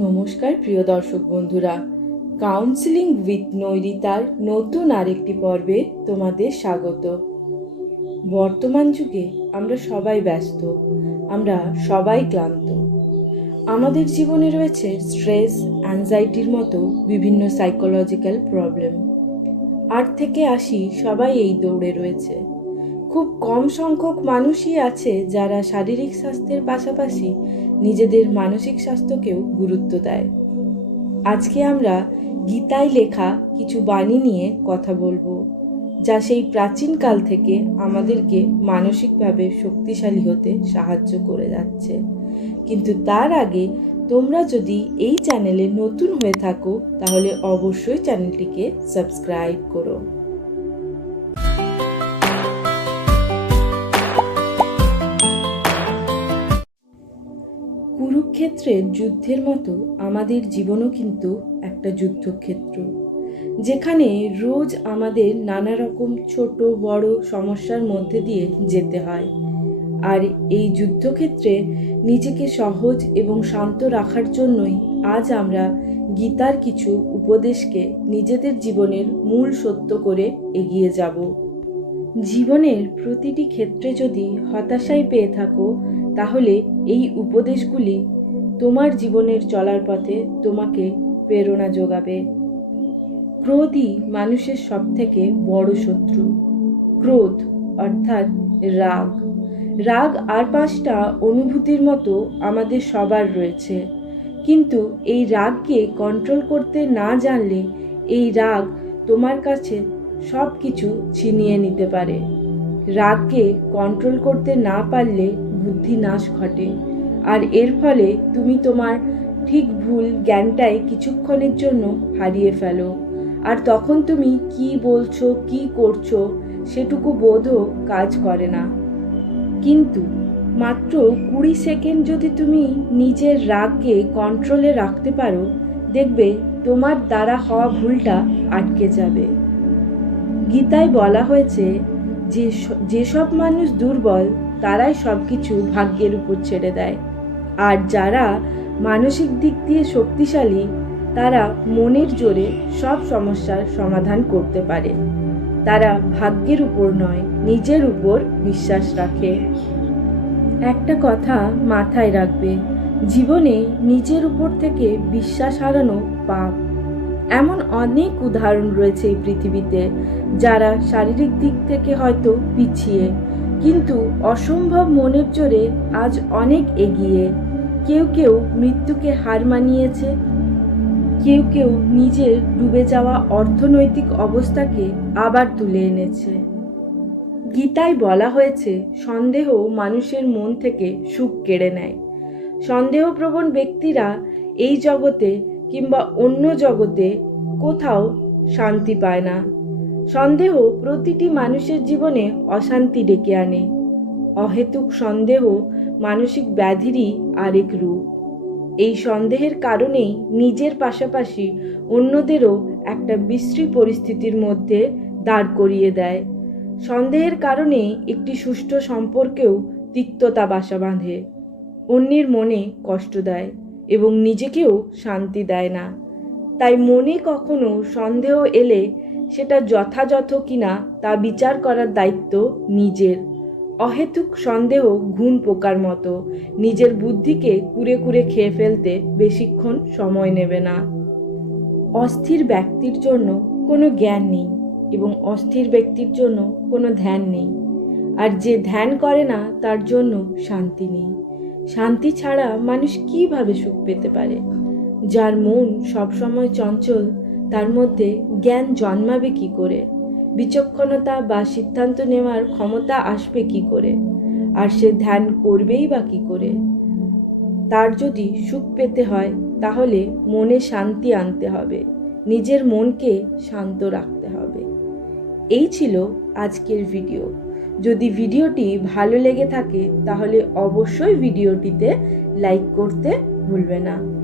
নমস্কার, প্রিয় দর্শক বন্ধুরা। কাউন্সিলিং উইথ নৈরিতার নতুন আরেকটি পর্বে তোমাদের স্বাগত। বর্তমান যুগে আমরা সবাই ব্যস্ত, আমরা সবাই ক্লান্ত। আমাদের জীবনে রয়েছে স্ট্রেস অ্যাংজাইটির মতো বিভিন্ন সাইকোলজিক্যাল প্রবলেম আট থেকে আশি সবাই এই দৌড়ে রয়েছে। খুব কম সংখ্যক মানুষই আছে যারা শারীরিক স্বাস্থ্যের পাশাপাশি নিজেদের মানসিক স্বাস্থ্যকেও গুরুত্ব দেয়। আজকে আমরা গীতায় লেখা কিছু বাণী নিয়ে কথা বলব, যা সেই প্রাচীনকাল থেকে আমাদেরকে মানসিকভাবে শক্তিশালী হতে সাহায্য করে যাচ্ছে। কিন্তু তার আগে তোমরা যদি এই চ্যানেলে নতুন হয়ে থাকো, তাহলে অবশ্যই চ্যানেলটিকে সাবস্ক্রাইব করো। কুরুক্ষেত্রের যুদ্ধের মতো আমাদের জীবনও কিন্তু একটা যুদ্ধক্ষেত্র, যেখানে রোজ আমাদের নানা রকম ছোট বড় সমস্যার মধ্যে দিয়ে যেতে হয়। আর এই যুদ্ধক্ষেত্রে নিজেকে সহজ এবং শান্ত রাখার জন্যই আজ আমরা গীতার কিছু উপদেশকে নিজেদের জীবনের মূল সত্য করে এগিয়ে যাব। জীবনের প্রতিটি ক্ষেত্রে যদি হতাশায় পেয়ে থাকো, তাহলে এই উপদেশগুলি তোমার জীবনের চলার পথে তোমাকে প্রেরণা যোগাবে। ক্রোধই মানুষের সব থেকে বড় শত্রু। ক্রোধ অর্থাৎ রাগ। রাগ আর পাঁচটা অনুভূতির মতো আমাদের সবার রয়েছে। কিন্তু এই রাগকে কন্ট্রোল করতে না জানলে এই রাগ তোমার কাছে সব কিছু ছিনিয়ে নিতে পারে। রাগকে কন্ট্রোল করতে না পারলে বুদ্ধি নাশ ঘটে। আর এর ফলে তুমি তোমার ঠিক ভুল জ্ঞানটাই কিছুক্ষণের জন্য হারিয়ে ফেলো। আর তখন তুমি কি বলছো, কি করছ, সেটুকু বোধও কাজ করে না। কিন্তু মাত্র কুড়ি সেকেন্ড যদি তুমি নিজের রাগকে কন্ট্রোলে রাখতে পারো, দেখবে তোমার দ্বারা হওয়া ভুলটা আটকে যাবে। গীতায় বলা হয়েছে, যে যেসব মানুষ দুর্বল, তারাই সব কিছু ভাগ্যের উপর ছেড়ে দেয়। আর যারা মানসিক দিক দিয়ে শক্তিশালী, তারা মনের জোরে সব সমস্যার সমাধান করতে পারে। তারা ভাগ্যের উপর নয়, নিজের উপর বিশ্বাস রাখে। একটা কথা মাথায় রাখবে, জীবনে নিজের উপর থেকে বিশ্বাস হারানো পাপ। এমন অনেক উদাহরণ রয়েছে এই পৃথিবীতে, যারা শারীরিক দিক থেকে হয়তো পিছিয়ে কিন্তু অসম্ভব মনের জোরে আজ অনেক এগিয়ে। কেউ কেউ মৃত্যুকে হার মানিয়েছে। কেউ কেউ নিজের ডুবে যাওয়া অর্থনৈতিক অবস্থাকে আবার তুলে এনেছে। গীতায় বলা হয়েছে, সন্দেহ মানুষের মন থেকে সুখ কেড়ে নেয়। সন্দেহপ্রবণ ব্যক্তিরা এই জগতে কিংবা অন্য জগতে কোথাও শান্তি পায় না। সন্দেহ প্রতিটি মানুষের জীবনে অশান্তি ডেকে আনে। অহেতুক সন্দেহ মানসিক ব্যাধিরই আরেক রূপ। এই সন্দেহের কারণেই নিজের পাশাপাশি অন্যদেরও একটা বিশ্রী পরিস্থিতির মধ্যে দাঁড় করিয়ে দেয়। সন্দেহের কারণে একটি সুষ্ঠু সম্পর্কেও তিক্ততা বাসা বাঁধে। অন্যের মনে কষ্ট দেয় এবং নিজেকেও শান্তি দেয় না। তাই মনে কখনো সন্দেহ এলে সেটা যথাযথ কিনা তা বিচার করার দায়িত্ব নিজের। অহেতুক সন্দেহ ঘুণ পোকার মতো। নিজের বুদ্ধিকে কুরে কুরে খেয়ে ফেলতে বেশিক্ষণ সময় নেবে না। অস্থির ব্যক্তির জন্য কোনো জ্ঞান নেই এবং অস্থির ব্যক্তির জন্য কোনো ধ্যান নেই। আর যে ধ্যান করে না, তার জন্য শান্তি নেই। শান্তি ছাড়া মানুষ কীভাবে সুখ পেতে পারে? যার মন সবসময় চঞ্চল তার মধ্যে জ্ঞান জন্মাবে কি করে? বিচক্ষণতা বা সিদ্ধান্ত নেওয়ার ক্ষমতা আসবে কি করে? আর সে ধ্যান করবেই বা কি করে? তার যদি সুখ পেতে হয়, তাহলে মনে শান্তি আনতে হবে। নিজের মনকে শান্ত রাখতে হবে। এই ছিল আজকের ভিডিও। যদি ভিডিওটি ভালো লেগে থাকে, তাহলে অবশ্যই ভিডিওটিতে লাইক করতে ভুলবে না।